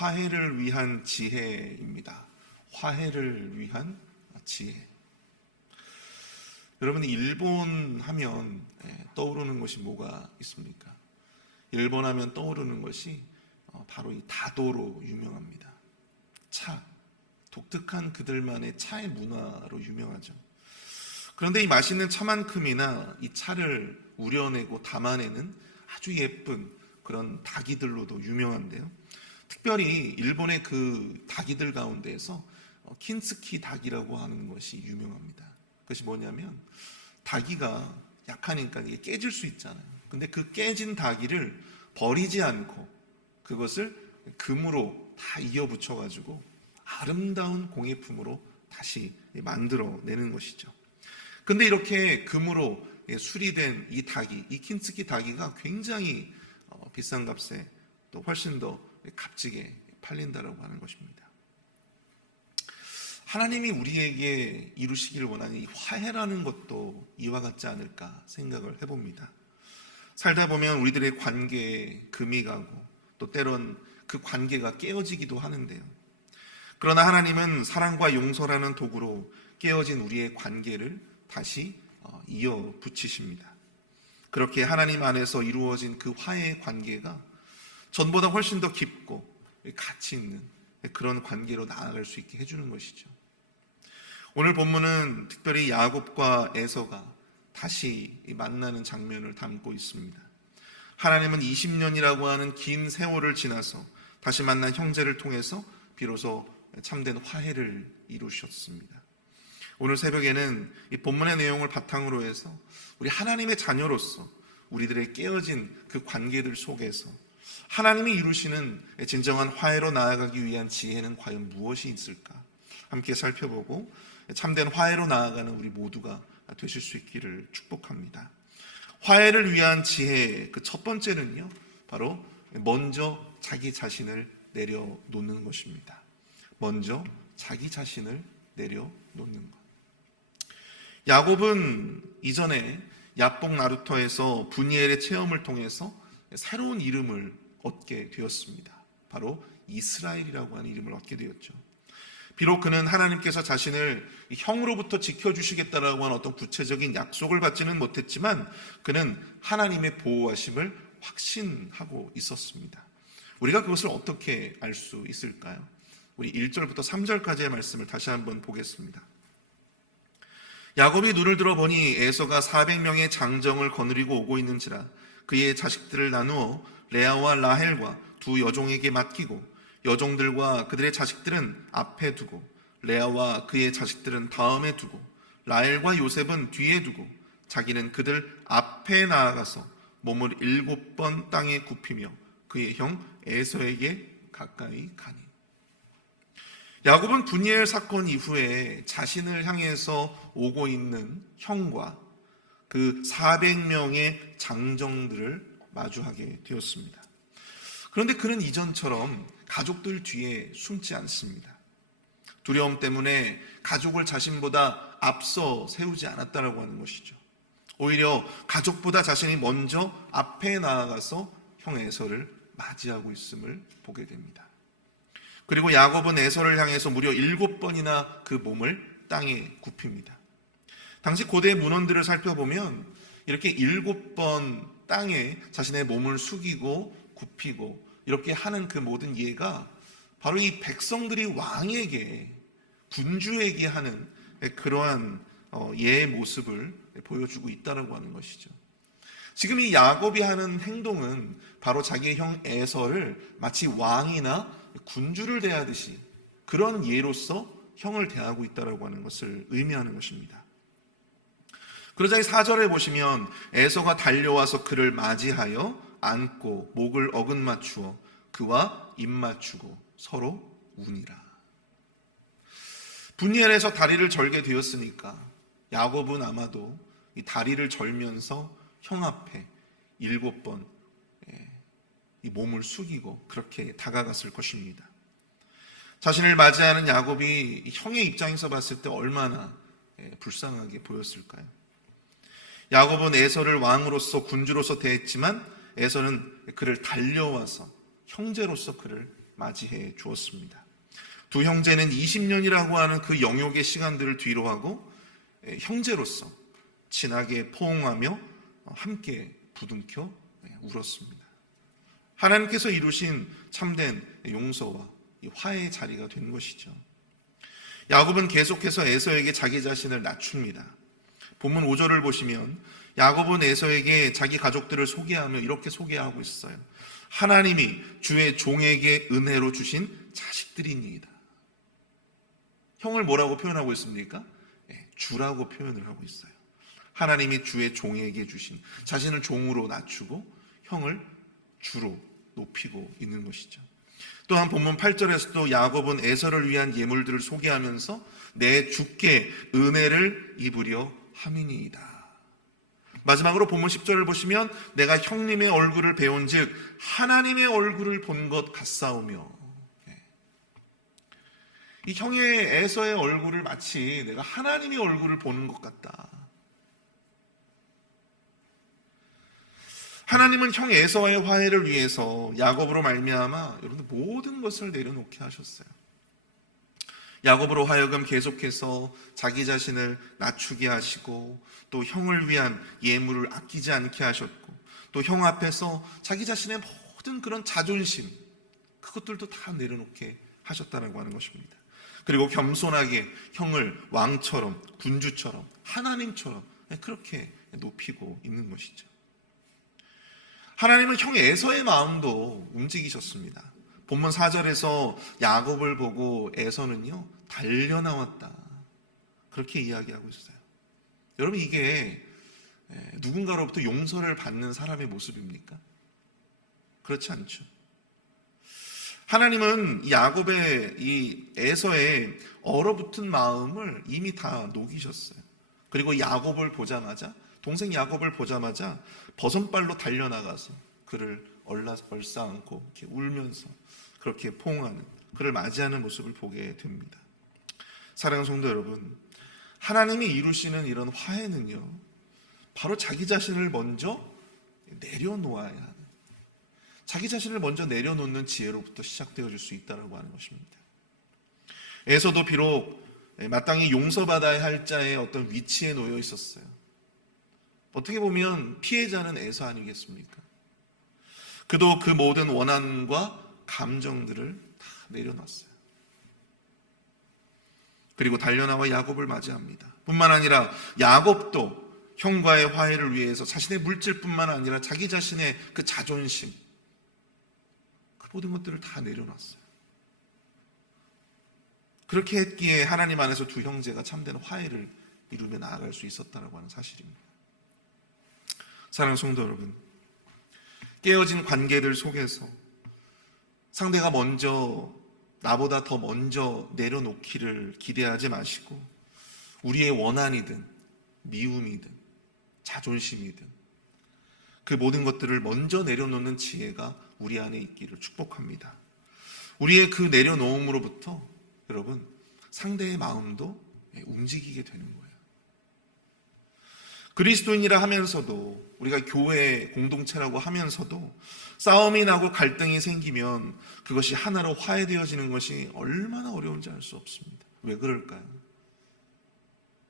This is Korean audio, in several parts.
화해를 위한 지혜입니다. 화해를 위한 지혜. 여러분, 일본 하면 떠오르는 것이 뭐가 있습니까? 일본 하면 떠오르는 것이 바로 이 다도로 유명합니다. 차, 독특한 그들만의 차의 문화로 유명하죠. 그런데 이 맛있는 차만큼이나 이 차를 우려내고 담아내는 아주 예쁜 그런 닭이들로도 유명한데요. 특별히 일본의 그 닭이들 가운데에서 킨스키 닭이라고 하는 것이 유명합니다. 그것이 뭐냐면 닭이가 약하니까 이게 깨질 수 있잖아요. 근데 그 깨진 닭이를 버리지 않고 그것을 금으로 다 이어 붙여가지고 아름다운 공예품으로 다시 만들어내는 것이죠. 근데 이렇게 금으로 수리된 이 닭이, 이 킨스키 닭이가 굉장히 비싼 값에 또 훨씬 더 값지게 팔린다라고 하는 것입니다. 하나님이 우리에게 이루시기를 원하는 이 화해라는 것도 이와 같지 않을까 생각을 해봅니다. 살다 보면 우리들의 관계에 금이 가고 또 때론 그 관계가 깨어지기도 하는데요. 그러나 하나님은 사랑과 용서라는 도구로 깨어진 우리의 관계를 다시 이어 붙이십니다. 그렇게 하나님 안에서 이루어진 그 화해의 관계가 전보다 훨씬 더 깊고 가치 있는 그런 관계로 나아갈 수 있게 해주는 것이죠. 오늘 본문은 특별히 야곱과 에서가 다시 만나는 장면을 담고 있습니다. 하나님은 20년이라고 하는 긴 세월을 지나서 다시 만난 형제를 통해서 비로소 참된 화해를 이루셨습니다. 오늘 새벽에는 이 본문의 내용을 바탕으로 해서 우리 하나님의 자녀로서 우리들의 깨어진 그 관계들 속에서 하나님이 이루시는 진정한 화해로 나아가기 위한 지혜는 과연 무엇이 있을까? 함께 살펴보고 참된 화해로 나아가는 우리 모두가 되실 수 있기를 축복합니다. 화해를 위한 지혜, 그 첫 번째는요, 바로 먼저 자기 자신을 내려놓는 것입니다. 먼저 자기 자신을 내려놓는 것. 야곱은 이전에 야복 나루터에서 분이엘의 체험을 통해서 새로운 이름을 얻게 되었습니다. 바로 이스라엘이라고 하는 이름을 얻게 되었죠. 비록 그는 하나님께서 자신을 형으로부터 지켜주시겠다라고 하는 어떤 구체적인 약속을 받지는 못했지만 그는 하나님의 보호하심을 확신하고 있었습니다. 우리가 그것을 어떻게 알 수 있을까요? 우리 1절부터 3절까지의 말씀을 다시 한번 보겠습니다. 야곱이 눈을 들어보니 에서가 400명의 장정을 거느리고 오고 있는지라 그의 자식들을 나누어 레아와 라헬과 두 여종에게 맡기고 여종들과 그들의 자식들은 앞에 두고 레아와 그의 자식들은 다음에 두고 라헬과 요셉은 뒤에 두고 자기는 그들 앞에 나아가서 몸을 7번 땅에 굽히며 그의 형 에서에게 가까이 가니. 야곱은 분이엘 사건 이후에 자신을 향해서 오고 있는 형과 그 400명의 장정들을 마주하게 되었습니다. 그런데 그는 이전처럼 가족들 뒤에 숨지 않습니다. 두려움 때문에 가족을 자신보다 앞서 세우지 않았다라고 하는 것이죠. 오히려 가족보다 자신이 먼저 앞에 나아가서 형 에서를 맞이하고 있음을 보게 됩니다. 그리고 야곱은 에서를 향해서 무려 7번이나 그 몸을 땅에 굽힙니다. 당시 고대 문헌들을 살펴보면 이렇게 7번 땅에 자신의 몸을 숙이고 굽히고 이렇게 하는 그 모든 예가 바로 이 백성들이 왕에게, 군주에게 하는 그러한 예의 모습을 보여주고 있다고 하는 것이죠. 지금 이 야곱이 하는 행동은 바로 자기의 형 에서를 마치 왕이나 군주를 대하듯이 그런 예로서 형을 대하고 있다고 하는 것을 의미하는 것입니다. 그러자 이 4절에 보시면 에서가 달려와서 그를 맞이하여 안고 목을 어긋맞추어 그와 입맞추고 서로 우니라. 분이엘에서 다리를 절게 되었으니까 야곱은 아마도 이 다리를 절면서 형 앞에 7번 이 몸을 숙이고 그렇게 다가갔을 것입니다. 자신을 맞이하는 야곱이 형의 입장에서 봤을 때 얼마나 불쌍하게 보였을까요? 야곱은 에서를 왕으로서 군주로서 대했지만 에서는 그를 달려와서 형제로서 그를 맞이해 주었습니다. 두 형제는 20년이라고 하는 그 영욕의 시간들을 뒤로하고 형제로서 친하게 포옹하며 함께 부둥켜 울었습니다. 하나님께서 이루신 참된 용서와 화해의 자리가 된 것이죠. 야곱은 계속해서 에서에게 자기 자신을 낮춥니다. 본문 5절을 보시면 야곱은 에서에게 자기 가족들을 소개하며 이렇게 소개하고 있어요. 하나님이 주의 종에게 은혜로 주신 자식들이니이다. 형을 뭐라고 표현하고 있습니까? 주라고 표현을 하고 있어요. 하나님이 주의 종에게 주신, 자신을 종으로 낮추고 형을 주로 높이고 있는 것이죠. 또한 본문 8절에서도 야곱은 에서를 위한 예물들을 소개하면서 내 주께 은혜를 입으려 함이니이다. 마지막으로 본문 10절을 보시면 내가 형님의 얼굴을 배운 즉 하나님의 얼굴을 본 것 같사오며, 이 형의 에서의 얼굴을 마치 내가 하나님의 얼굴을 보는 것 같다. 하나님은 형 에서와의 화해를 위해서 야곱으로 말미암아 여러분들 모든 것을 내려놓게 하셨어요. 야곱으로 하여금 계속해서 자기 자신을 낮추게 하시고 또 형을 위한 예물을 아끼지 않게 하셨고 또 형 앞에서 자기 자신의 모든 그런 자존심 그것들도 다 내려놓게 하셨다라고 하는 것입니다. 그리고 겸손하게 형을 왕처럼 군주처럼 하나님처럼 그렇게 높이고 있는 것이죠. 하나님은 형 에서의 마음도 움직이셨습니다. 본문 4절에서 야곱을 보고 에서는요 달려나왔다 그렇게 이야기하고 있어요. 여러분 이게 누군가로부터 용서를 받는 사람의 모습입니까? 그렇지 않죠. 하나님은 야곱의 이 에서의 얼어붙은 마음을 이미 다 녹이셨어요. 그리고 야곱을 보자마자 동생 야곱을 보자마자 버선발로 달려나가서 그를 얼싸안고 이렇게 울면서 그렇게 포옹하는 그를 맞이하는 모습을 보게 됩니다. 사랑하는 성도 여러분, 하나님이 이루시는 이런 화해는요 바로 자기 자신을 먼저 내려놓아야 하는, 자기 자신을 먼저 내려놓는 지혜로부터 시작되어질 수 있다고 하는 것입니다. 에서도 비록 마땅히 용서받아야 할 자의 어떤 위치에 놓여 있었어요. 어떻게 보면 피해자는 에서 아니겠습니까? 그도 그 모든 원한과 감정들을 다 내려놨어요. 그리고 달려나와 야곱을 맞이합니다. 뿐만 아니라 야곱도 형과의 화해를 위해서 자신의 물질뿐만 아니라 자기 자신의 그 자존심 그 모든 것들을 다 내려놨어요. 그렇게 했기에 하나님 안에서 두 형제가 참된 화해를 이루며 나아갈 수 있었다고 하는 사실입니다. 사랑하는 성도 여러분, 깨어진 관계들 속에서 상대가 먼저 나보다 더 먼저 내려놓기를 기대하지 마시고 우리의 원한이든 미움이든 자존심이든 그 모든 것들을 먼저 내려놓는 지혜가 우리 안에 있기를 축복합니다. 우리의 그 내려놓음으로부터 여러분 상대의 마음도 움직이게 되는 거예요. 그리스도인이라 하면서도 우리가 교회 공동체라고 하면서도 싸움이 나고 갈등이 생기면 그것이 하나로 화해되어지는 것이 얼마나 어려운지 알 수 없습니다. 왜 그럴까요?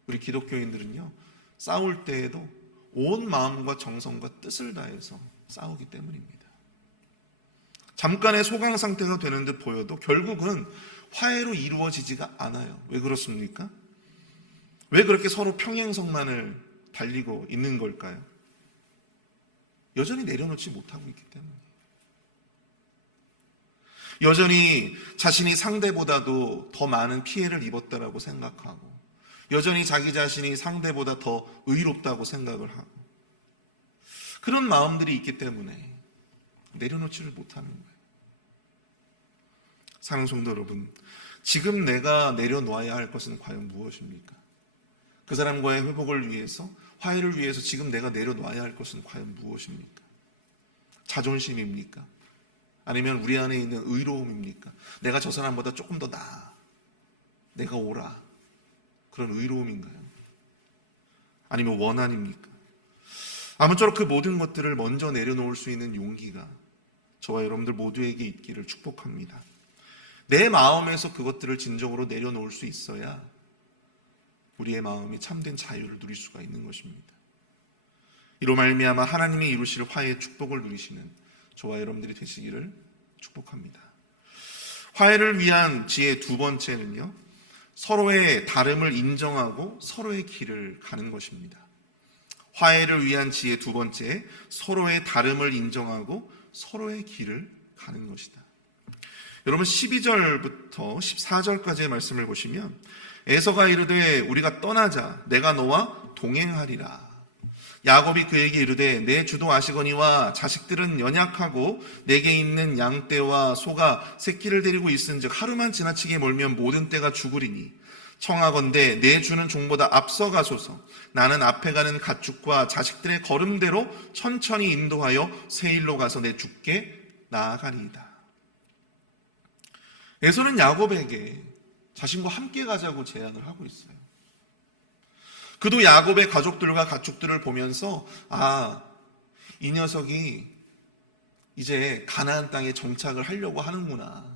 우리 기독교인들은요 싸울 때에도 온 마음과 정성과 뜻을 다해서 싸우기 때문입니다. 잠깐의 소강 상태가 되는 듯 보여도 결국은 화해로 이루어지지가 않아요. 왜 그렇습니까? 왜 그렇게 서로 평행선만을 달리고 있는 걸까요? 여전히 내려놓지 못하고 있기 때문이에요. 여전히 자신이 상대보다도 더 많은 피해를 입었다라고 생각하고 여전히 자기 자신이 상대보다 더 의롭다고 생각을 하고 그런 마음들이 있기 때문에 내려놓지를 못하는 거예요. 사랑하는 성도 여러분, 지금 내가 내려놓아야 할 것은 과연 무엇입니까? 그 사람과의 회복을 위해서, 화해를 위해서 지금 내가 내려놓아야 할 것은 과연 무엇입니까? 자존심입니까? 아니면 우리 안에 있는 의로움입니까? 내가 저 사람보다 조금 더 나아, 내가 옳아, 그런 의로움인가요? 아니면 원한입니까? 아무쪼록 그 모든 것들을 먼저 내려놓을 수 있는 용기가 저와 여러분들 모두에게 있기를 축복합니다. 내 마음에서 그것들을 진정으로 내려놓을 수 있어야 우리의 마음이 참된 자유를 누릴 수가 있는 것입니다. 이로 말미암아 하나님이 이루실 화해의 축복을 누리시는 저와 여러분들이 되시기를 축복합니다. 화해를 위한 지혜 두 번째는요, 서로의 다름을 인정하고 서로의 길을 가는 것입니다. 화해를 위한 지혜 두 번째, 서로의 다름을 인정하고 서로의 길을 가는 것이다. 여러분 12절부터 14절까지의 말씀을 보시면 에서가 이르되 우리가 떠나자 내가 너와 동행하리라. 야곱이 그에게 이르되 내 주도 아시거니와 자식들은 연약하고 내게 있는 양떼와 소가 새끼를 데리고 있은즉 하루만 지나치게 몰면 모든 떼가 죽으리니 청하건대 내 주는 종보다 앞서가소서. 나는 앞에 가는 가축과 자식들의 걸음대로 천천히 인도하여 세일로 가서 내 주께 나아가리이다. 에서는 야곱에게 자신과 함께 가자고 제안을 하고 있어요. 그도 야곱의 가족들과 가축들을 보면서 이 녀석이 이제 가나안 땅에 정착을 하려고 하는구나,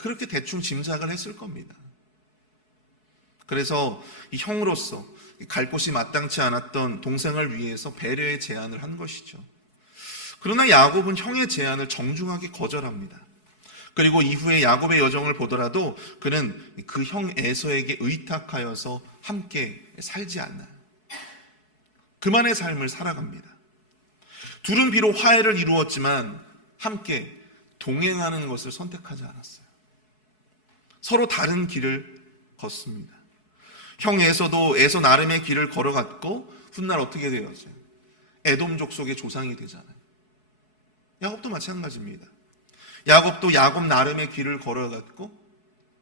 그렇게 대충 짐작을 했을 겁니다. 그래서 이 형으로서 갈 곳이 마땅치 않았던 동생을 위해서 배려의 제안을 한 것이죠. 그러나 야곱은 형의 제안을 정중하게 거절합니다. 그리고 이후에 야곱의 여정을 보더라도 그는 그 형 에서에게 의탁하여서 함께 살지 않나요? 그만의 삶을 살아갑니다. 둘은 비록 화해를 이루었지만 함께 동행하는 것을 선택하지 않았어요. 서로 다른 길을 걷습니다. 형 에서도 에서 나름의 길을 걸어갔고 훗날 어떻게 되었어요? 에돔 족속의 조상이 되잖아요. 야곱도 마찬가지입니다. 야곱도 야곱 나름의 길을 걸어갔고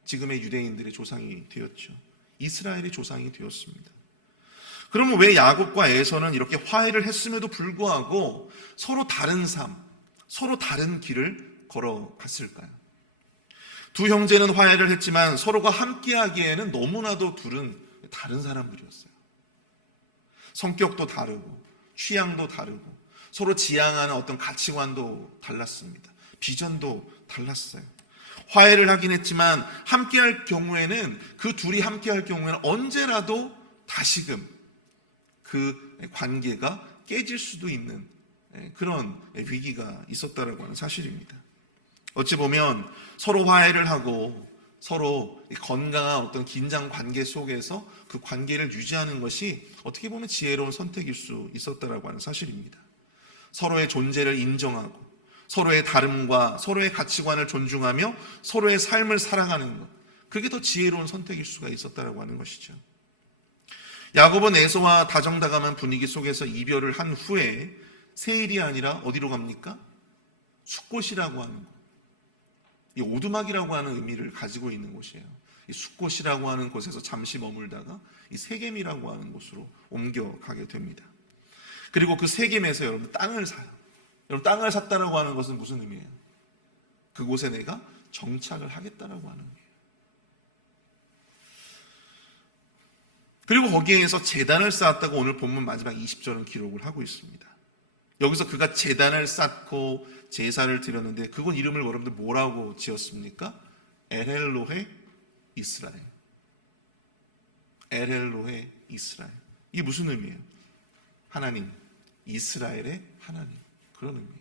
지금의 유대인들의 조상이 되었죠. 이스라엘의 조상이 되었습니다. 그러면 왜 야곱과 에서는 이렇게 화해를 했음에도 불구하고 서로 다른 삶, 서로 다른 길을 걸어갔을까요? 두 형제는 화해를 했지만 서로가 함께하기에는 너무나도 둘은 다른 사람들이었어요. 성격도 다르고 취향도 다르고 서로 지향하는 어떤 가치관도 달랐습니다. 비전도 달랐어요. 화해를 하긴 했지만 함께할 경우에는 그 둘이 함께할 경우에는 언제라도 다시금 그 관계가 깨질 수도 있는 그런 위기가 있었다라고 하는 사실입니다. 어찌 보면 서로 화해를 하고 서로 건강한 어떤 긴장 관계 속에서 그 관계를 유지하는 것이 어떻게 보면 지혜로운 선택일 수 있었다라고 하는 사실입니다. 서로의 존재를 인정하고 서로의 다름과 서로의 가치관을 존중하며 서로의 삶을 살아가는 것, 그게 더 지혜로운 선택일 수가 있었다라고 하는 것이죠. 야곱은 에서와 다정다감한 분위기 속에서 이별을 한 후에 세일이 아니라 어디로 갑니까? 숫곳이라고 하는 것. 이 오두막이라고 하는 의미를 가지고 있는 곳이에요. 이 숫곳이라고 하는 곳에서 잠시 머물다가 이 세겜이라고 하는 곳으로 옮겨가게 됩니다. 그리고 그 세겜에서 여러분 땅을 사요. 여러분 땅을 샀다라고 하는 것은 무슨 의미예요? 그곳에 내가 정착을 하겠다라고 하는 의미예요. 그리고 거기에서 제단을 쌓았다고 오늘 본문 마지막 20절은 기록을 하고 있습니다. 여기서 그가 제단을 쌓고 제사를 드렸는데 그곳 이름을 여러분들 뭐라고 지었습니까? 엘헬로헤 이스라엘. 엘헬로헤 이스라엘. 이게 무슨 의미예요? 하나님, 이스라엘의 하나님. 그런 의미예요.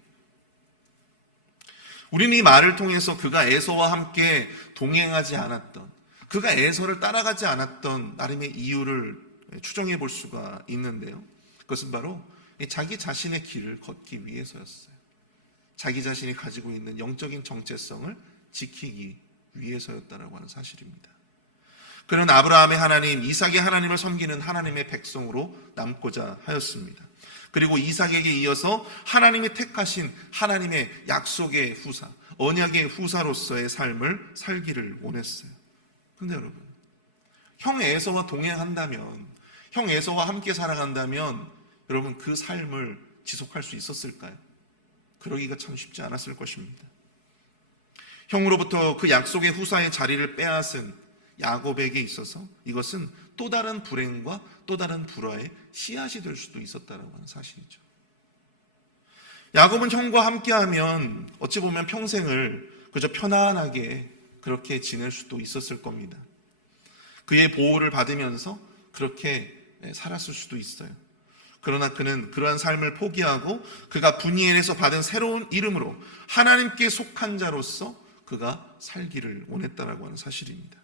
우리는 이 말을 통해서 그가 에서와 함께 동행하지 않았던, 그가 에서를 따라가지 않았던 나름의 이유를 추정해 볼 수가 있는데요. 그것은 바로 자기 자신의 길을 걷기 위해서였어요. 자기 자신이 가지고 있는 영적인 정체성을 지키기 위해서였다라고 하는 사실입니다. 그는 아브라함의 하나님, 이삭의 하나님을 섬기는 하나님의 백성으로 남고자 하였습니다. 그리고 이삭에게 이어서 하나님이 택하신 하나님의 약속의 후사, 언약의 후사로서의 삶을 살기를 원했어요. 그런데 여러분, 형 에서와 동행한다면, 형 에서와 함께 살아간다면 여러분 그 삶을 지속할 수 있었을까요? 그러기가 참 쉽지 않았을 것입니다. 형으로부터 그 약속의 후사의 자리를 빼앗은 야곱에게 있어서 이것은 또 다른 불행과 또 다른 불화의 씨앗이 될 수도 있었다라고 하는 사실이죠. 야곱은 형과 함께하면 어찌 보면 평생을 그저 편안하게 그렇게 지낼 수도 있었을 겁니다. 그의 보호를 받으면서 그렇게 살았을 수도 있어요. 그러나 그는 그러한 삶을 포기하고 그가 브니엘에서 받은 새로운 이름으로 하나님께 속한 자로서 그가 살기를 원했다라고 하는 사실입니다.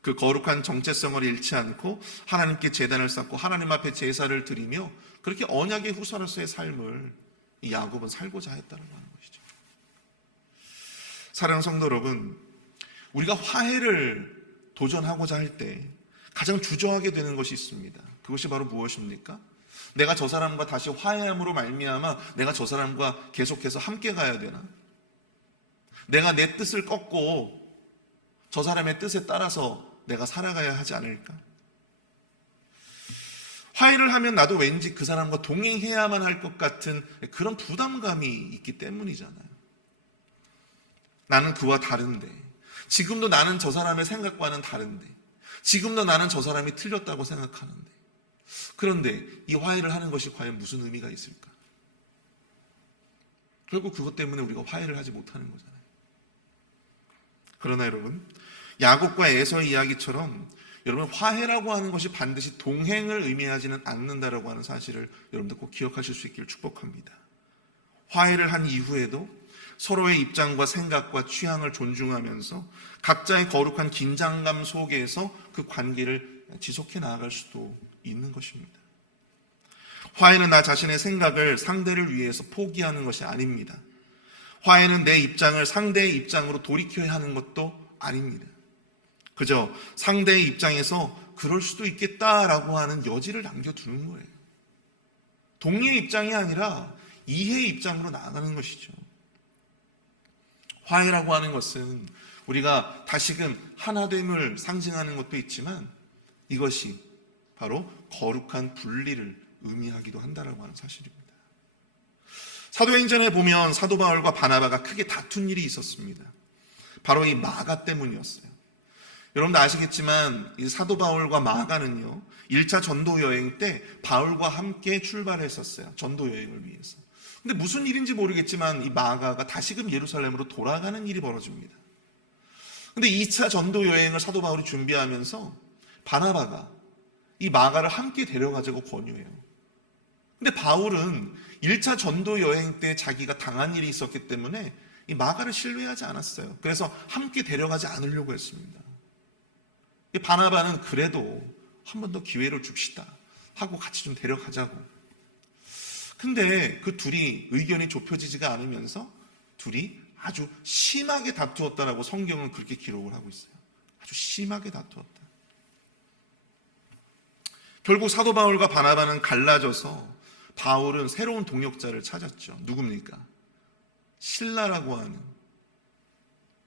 그 거룩한 정체성을 잃지 않고 하나님께 제단을 쌓고 하나님 앞에 제사를 드리며 그렇게 언약의 후사로서의 삶을 이 야곱은 살고자 했다라고 하는 것이죠. 사랑하는 성도 여러분, 우리가 화해를 도전하고자 할 때 가장 주저하게 되는 것이 있습니다. 그것이 바로 무엇입니까? 내가 저 사람과 다시 화해함으로 말미암아 내가 저 사람과 계속해서 함께 가야 되나? 내가 내 뜻을 꺾고 저 사람의 뜻에 따라서 내가 살아가야 하지 않을까? 화해를 하면 나도 왠지 그 사람과 동행해야만 할 것 같은 그런 부담감이 있기 때문이잖아요. 나는 그와 다른데, 지금도 나는 저 사람의 생각과는 다른데, 지금도 나는 저 사람이 틀렸다고 생각하는데, 그런데 이 화해를 하는 것이 과연 무슨 의미가 있을까? 결국 그것 때문에 우리가 화해를 하지 못하는 거잖아요. 그러나 여러분, 야곱과 에서의 이야기처럼 여러분, 화해라고 하는 것이 반드시 동행을 의미하지는 않는다라고 하는 사실을 여러분들 꼭 기억하실 수 있기를 축복합니다. 화해를 한 이후에도 서로의 입장과 생각과 취향을 존중하면서 각자의 거룩한 긴장감 속에서 그 관계를 지속해 나아갈 수도 있는 것입니다. 화해는 나 자신의 생각을 상대를 위해서 포기하는 것이 아닙니다. 화해는 내 입장을 상대의 입장으로 돌이켜야 하는 것도 아닙니다. 그저 상대의 입장에서 그럴 수도 있겠다라고 하는 여지를 남겨두는 거예요. 동의의 입장이 아니라 이해의 입장으로 나아가는 것이죠. 화해라고 하는 것은 우리가 다시금 하나됨을 상징하는 것도 있지만 이것이 바로 거룩한 분리를 의미하기도 한다라고 하는 사실입니다. 사도행전에 보면 사도 바울과 바나바가 크게 다툰 일이 있었습니다. 바로 이 마가 때문이었어요. 여러분도 아시겠지만 이 사도 바울과 마가는요 1차 전도 여행 때 바울과 함께 출발했었어요. 전도 여행을 위해서. 근데 무슨 일인지 모르겠지만 이 마가가 다시금 예루살렘으로 돌아가는 일이 벌어집니다. 근데 2차 전도 여행을 사도 바울이 준비하면서 바나바가 이 마가를 함께 데려가자고 권유해요. 근데 바울은 1차 전도 여행 때 자기가 당한 일이 있었기 때문에 이 마가를 신뢰하지 않았어요. 그래서 함께 데려가지 않으려고 했습니다. 이 바나바는 그래도 한 번 더 기회를 줍시다 하고 같이 좀 데려가자고. 근데 그 둘이 의견이 좁혀지지가 않으면서 둘이 아주 심하게 다투었다라고 성경은 그렇게 기록을 하고 있어요. 아주 심하게 다투었다. 결국 사도 바울과 바나바는 갈라져서 바울은 새로운 동역자를 찾았죠. 누굽니까? 실라라고 하는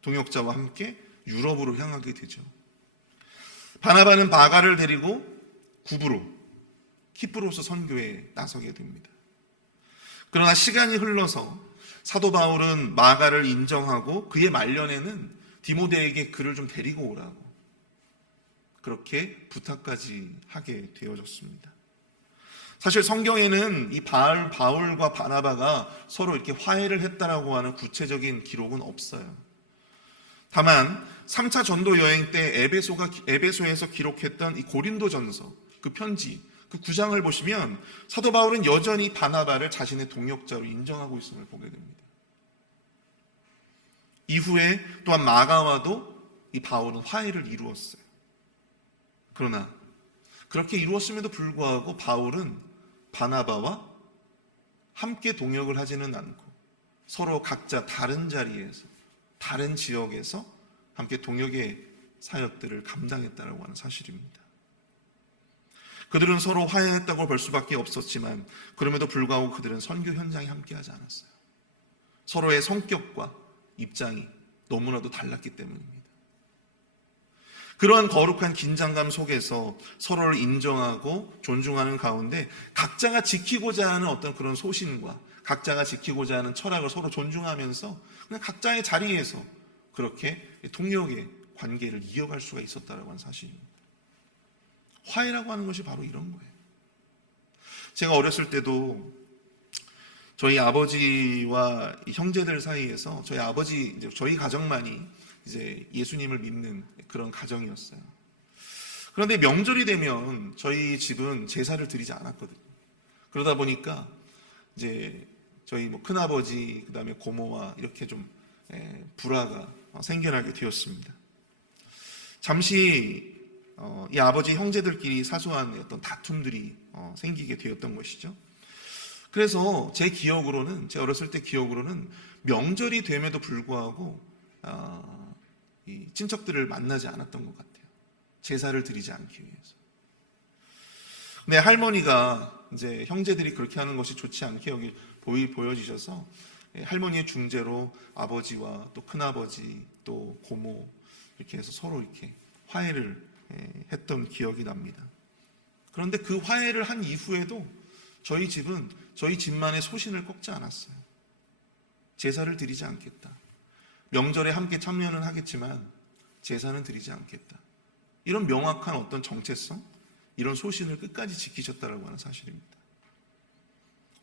동역자와 함께 유럽으로 향하게 되죠. 바나바는 마가를 데리고 구브로, 키프로스 선교에 나서게 됩니다. 그러나 시간이 흘러서 사도 바울은 마가를 인정하고 그의 말년에는 디모데에게 그를 좀 데리고 오라고 그렇게 부탁까지 하게 되어졌습니다. 사실 성경에는 이 바울과 바나바가 서로 이렇게 화해를 했다라고 하는 구체적인 기록은 없어요. 다만 3차 전도 여행 때 에베소에서 기록했던 이 고린도전서 그 편지 그 9장을 보시면 사도 바울은 여전히 바나바를 자신의 동역자로 인정하고 있음을 보게 됩니다. 이후에 또한 마가와도 이 바울은 화해를 이루었어요. 그러나 그렇게 이루었음에도 불구하고 바울은 바나바와 함께 동역을 하지는 않고 서로 각자 다른 자리에서 다른 지역에서 함께 동역의 사역들을 감당했다라고 하는 사실입니다. 그들은 서로 화해했다고 볼 수밖에 없었지만 그럼에도 불구하고 그들은 선교 현장에 함께하지 않았어요. 서로의 성격과 입장이 너무나도 달랐기 때문입니다. 그러한 거룩한 긴장감 속에서 서로를 인정하고 존중하는 가운데 각자가 지키고자 하는 어떤 그런 소신과 각자가 지키고자 하는 철학을 서로 존중하면서 그냥 각자의 자리에서 그렇게 동역의 관계를 이어갈 수가 있었다라고 하는 사실입니다. 화해라고 하는 것이 바로 이런 거예요. 제가 어렸을 때도 저희 아버지와 형제들 사이에서 저희 아버지, 저희 가정만이 이제 예수님을 믿는 그런 가정이었어요. 그런데 명절이 되면 저희 집은 제사를 드리지 않았거든요. 그러다 보니까 이제 저희 큰아버지, 그 다음에 고모와 이렇게 좀 불화가 생겨나게 되었습니다. 잠시 이 아버지 형제들끼리 사소한 어떤 다툼들이 생기게 되었던 것이죠. 그래서 제 어렸을 때 기억으로는 명절이 됨에도 불구하고 이 친척들을 만나지 않았던 것 같아요. 제사를 드리지 않기 위해서. 네, 할머니가 이제 형제들이 그렇게 하는 것이 좋지 않게 보여지셔서 할머니의 중재로 아버지와 또 큰아버지 또 고모 이렇게 해서 서로 이렇게 화해를 했던 기억이 납니다. 그런데 그 화해를 한 이후에도 저희 집은 저희 집만의 소신을 꺾지 않았어요. 제사를 드리지 않겠다. 명절에 함께 참여는 하겠지만 제사는 드리지 않겠다. 이런 명확한 어떤 정체성, 이런 소신을 끝까지 지키셨다라고 하는 사실입니다.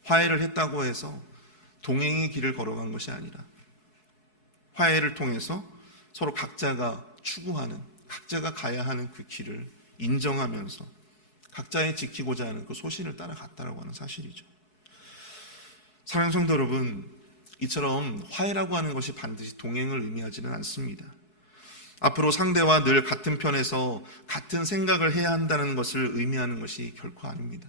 화해를 했다고 해서 동행의 길을 걸어간 것이 아니라 화해를 통해서 서로 각자가 추구하는, 각자가 가야 하는 그 길을 인정하면서 각자의 지키고자 하는 그 소신을 따라갔다라고 하는 사실이죠. 사랑하는 성도 여러분, 이처럼 화해라고 하는 것이 반드시 동행을 의미하지는 않습니다. 앞으로 상대와 늘 같은 편에서 같은 생각을 해야 한다는 것을 의미하는 것이 결코 아닙니다.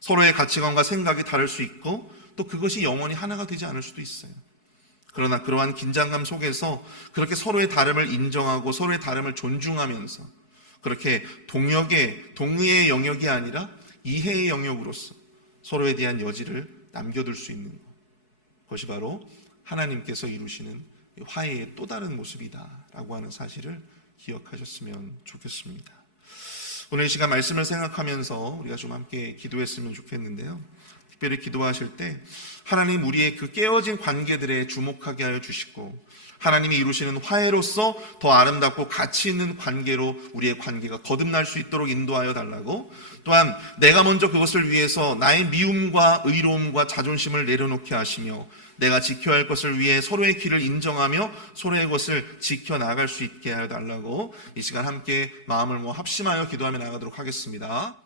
서로의 가치관과 생각이 다를 수 있고 또 그것이 영원히 하나가 되지 않을 수도 있어요. 그러나 그러한 긴장감 속에서 그렇게 서로의 다름을 인정하고 서로의 다름을 존중하면서 그렇게 동의의 영역이 아니라 이해의 영역으로서 서로에 대한 여지를 남겨둘 수 있는 것, 그것이 바로 하나님께서 이루시는 화해의 또 다른 모습이다라고 하는 사실을 기억하셨으면 좋겠습니다. 오늘 이 시간 말씀을 생각하면서 우리가 좀 함께 기도했으면 좋겠는데요. 특별히 기도하실 때 하나님 우리의 그 깨어진 관계들에 주목하게 하여 주시고 하나님이 이루시는 화해로서 더 아름답고 가치 있는 관계로 우리의 관계가 거듭날 수 있도록 인도하여 달라고, 또한 내가 먼저 그것을 위해서 나의 미움과 의로움과 자존심을 내려놓게 하시며 내가 지켜야 할 것을 위해 서로의 길을 인정하며 서로의 것을 지켜나갈 수 있게 하여 달라고 이 시간 함께 마음을 합심하여 기도하며 나가도록 하겠습니다.